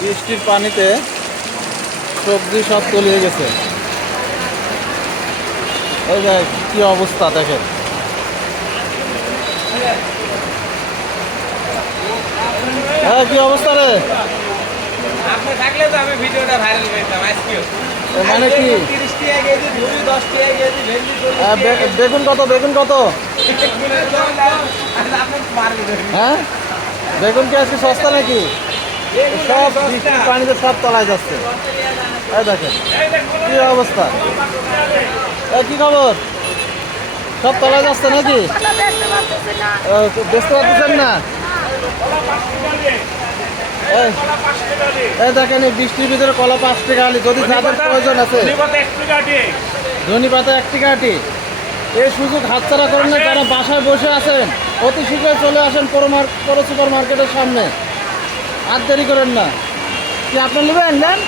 বৃষ্টির পানিতে সবজি সব তলিয়ে গেছে। এই যে কি অবস্থা দেখেন। হ্যাঁ, কি অবস্থা রে? আপনি থাকলে তো আমি ভিডিওটা ভাইরাল করতাম আজকেও। মানে কি? 30 টাকা কেজি, ঝুড়ি 10 টাকা কেজি, ভেন্ডি 40 টাকা কেজি। বেগুন কত? বেগুন কত? আপনি মারবেন। হ্যাঁ, বেগুন কি আজকে সস্তা নাকি? সব বৃষ্টির পানিতে সব তলায় যাচ্ছে। এই দেখেন কি অবস্থা। এই কি খবর? সব তলায় যাচ্ছে নাকি? বেচতে পারতেছেন না? এই দেখেন, এই বৃষ্টির ভিতরে কলা 5 টাকা আলি। যদি যাদের প্রয়োজন আছে, ধনী পাতা 1 টাকা আটি। এই সুযোগ হাতছাড়া করেন না। যারা বাসায় বসে আছেন, অতি শীঘ্রই চলে আসেন পৌর সুপার মার্কেটের সামনে। আর দেরি করেন না। কি আপনি নেবেন? নেন।